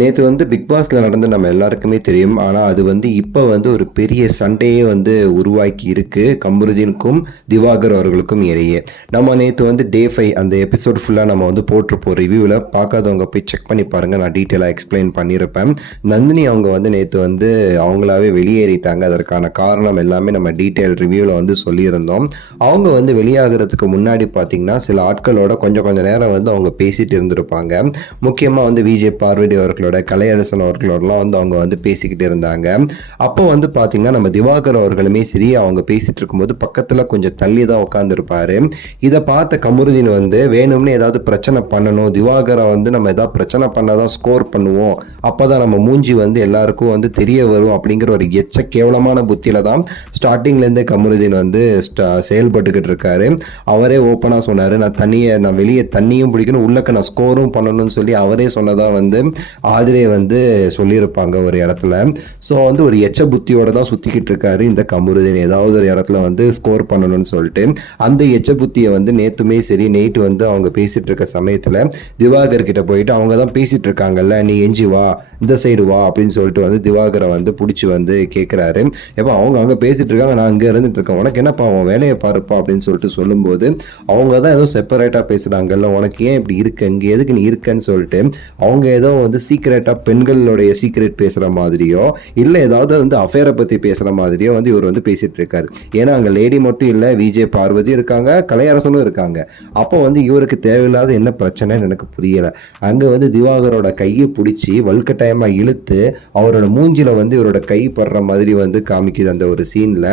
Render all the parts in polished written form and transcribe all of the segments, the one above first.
நேற்று வந்து பிக் பாஸில் நடந்து நம்ம எல்லாருக்குமே தெரியும். ஆனால் அது வந்து இப்போ வந்து ஒரு பெரிய சண்டையே வந்து உருவாக்கி இருக்கு கமருதீனுக்கும் திவாகர் அவர்களுக்கும் இடையே. நம்ம நேற்று வந்து டே 5 அந்த எபிசோட் ஃபுல்லாக நம்ம வந்து போட்டிருப்போம் ரிவ்யூவில். பார்க்காதவங்க போய் செக் பண்ணி பாருங்கள், நான் டீட்டெயிலாக எக்ஸ்பிளைன் பண்ணியிருப்பேன். நந்தினி அவங்க வந்து நேற்று வந்து அவங்களாவே வெளியேறிட்டாங்க. அதற்கான காரணம் எல்லாமே நம்ம டீட்டெயில் ரிவ்யூவில் வந்து சொல்லியிருந்தோம். அவங்க வந்து வெளியாகிறதுக்கு முன்னாடி பார்த்தீங்கன்னா சில ஆட்களோட கொஞ்சம் நேரம் வந்து அவங்க பேசிட்டு இருந்திருப்பாங்க. முக்கியமாக வந்து விஜய் பார்வதி அவர்கள் கலையரசன் அவர்களோடலாம் வந்து அவங்க வந்து பேசிக்கிட்டு இருந்தாங்க. அப்போ வந்து பார்த்தீங்கன்னா நம்ம திவாகர் அவர்களுமே சரி அவங்க பேசிட்டு இருக்கும்போது பக்கத்தில் கொஞ்சம் தள்ளி தான் உட்காந்துருப்பாரு. இதை பார்த்த கமருதீன் வந்து வேணும்னு ஏதாவது பிரச்சனை பண்ணணும், திவாகரை வந்து நம்ம ஏதாவது பிரச்சனை பண்ணாதான் ஸ்கோர் பண்ணுவோம், அப்போதான் நம்ம மூஞ்சி வந்து எல்லாருக்கும் வந்து தெரிய வரும் அப்படிங்கிற ஒரு கேவலமான புத்தியில தான் ஸ்டார்டிங்லேருந்தே கமருதீன் வந்து செயல்பட்டுக்கிட்டு இருக்காரு. அவரே ஓப்பனாக சொன்னார், நான் வெளியே தண்ணியும் பிடிக்கணும், உள்ளக்க நான் ஸ்கோரும் பண்ணணும்னு சொல்லி அவரே சொன்னதா வந்து ஆதிரே வந்து சொல்லியிருப்பாங்க ஒரு இடத்துல. ஸோ வந்து ஒரு எச்ச புத்தியோட தான் சுற்றிக்கிட்டு இருக்காரு இந்த கமருதீன். ஏதாவது ஒரு இடத்துல வந்து ஸ்கோர் பண்ணணும்னு சொல்லிட்டு அந்த எச்ச புத்தியை வந்து நேற்றுமே சரி நைட்டு வந்து அவங்க பேசிகிட்டு இருக்க சமயத்தில் திவாகர் கிட்ட போயிட்டு அவங்க தான் பேசிகிட்டு இருக்காங்கல்ல, நீ எஞ்சி வா, இந்த சைடு வா அப்படின்னு சொல்லிட்டு வந்து திவாகரை வந்து பிடிச்சி வந்து கேட்குறாரு. எப்போ அவங்க அங்கே பேசிகிட்டு இருக்காங்க, நான் அங்கே இருந்துட்டு இருக்கேன், உனக்கு என்னப்பா அவன் வேலையை பாருப்பா அப்படின்னு சொல்லிட்டு சொல்லும்போது அவங்க தான் ஏதோ செப்பரேட்டாக பேசுகிறாங்கல்ல, உனக்கு ஏன் இப்படி இருக்கு, இங்கே எதுக்கு நீ இருக்கன்னு சொல்லிட்டு அவங்க ஏதோ வந்து சீக்கிரட்டாக பெண்களுடைய சீக்ரெட் பேசுகிற மாதிரியோ இல்லை ஏதாவது வந்து அஃபேரை பற்றி பேசுகிற மாதிரியோ வந்து இவர் வந்து பேசிகிட்டு இருக்காரு. ஏன்னா அங்கே லேடி மட்டும் இல்லை, விஜய் பார்வதி இருக்காங்க, கலையரசனும் இருக்காங்க. அப்போ வந்து இவருக்கு தேவையில்லாத என்ன பிரச்சனைன்னு எனக்கு புரியலை. அங்கே வந்து திவாகரோட கையை பிடிச்சி வலுக்கட்டாயமாக இழுத்து அவரோட மூஞ்சில வந்து இவரோட கை படுற மாதிரி வந்து காமிக்குது அந்த ஒரு சீனில்.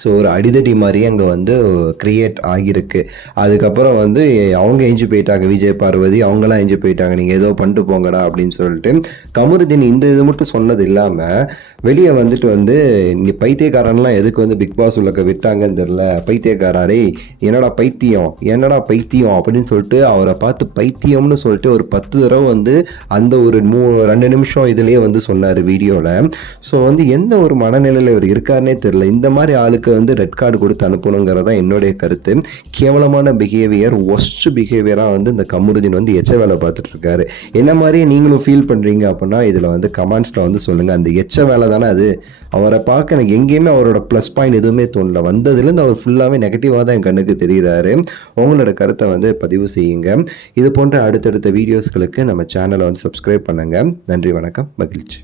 ஸோ ஒரு அடிதடி மாதிரி அங்கே வந்து க்ரியேட் ஆகியிருக்கு. அதுக்கப்புறம் வந்து அவங்க எஞ்சி போயிட்டாங்க, விஜய் பார்வதி அவங்களாம் எஞ்சி போயிட்டாங்க, நீங்கள் ஏதோ பண்ணிட்டு போங்கடா அப்படின்னு சொல்லிட்டு. கமருதீன் இந்த இது மட்டும் சொன்னது இல்லாமல் வெளியே வந்துட்டு வந்து நீ பைத்தியக்காரன்லாம் எதுக்கு வந்து பிக் பாஸ் உள்ளக்க விட்டாங்கன்னு தெரில, பைத்தியக்காரே என்னடா பைத்தியம் அப்படின்னு சொல்லிட்டு அவரை பார்த்து பைத்தியம்னு சொல்லிட்டு ஒரு 10 தடவை வந்து அந்த ஒரு 2 நிமிஷம் இதுலேயே வந்து சொன்னார் வீடியோவில். ஸோ வந்து எந்த ஒரு மனநிலையில் இவர் இருக்காருன்னே தெரில. இந்த மாதிரி ஆளுக்கு வந்து ரெட் கார்டு கொடுத்து அனுப்பணுங்கிறதா என்னுடைய கருத்து. கேவலமான பிஹேவியர், ஒஸ்ட் பிஹேவியராக வந்து இந்த கமருதீன் வந்து எச்ச வேலை பார்த்துட்டு இருக்காரு. என்ன மாதிரியே நீங்களும் ஃபீல் பண்ணுறீங்க அப்படின்னா இதில் வந்து கமெண்ட்ஸில் வந்து சொல்லுங்கள். அந்த எச்ச வேலை தானே அது. அவரை பார்க்க எனக்கு எங்கேயுமே அவரோட ப்ளஸ் பாயிண்ட் எதுவுமே தோணல. வந்ததுலேருந்து அவர் ஃபுல்லாகவே நெகட்டிவாக தான் என் கண்ணுக்கு தெரிகிறாரு. உங்களோட கருத்தை வந்து பதிவு செய்யுங்க. இது போன்ற அடுத்தடுத்த வீடியோஸ்களுக்கு நம்ம சேனலை வந்து சப்ஸ்கிரைப் பண்ணுங்கள். நன்றி, வணக்கம், மகிழ்ச்சி.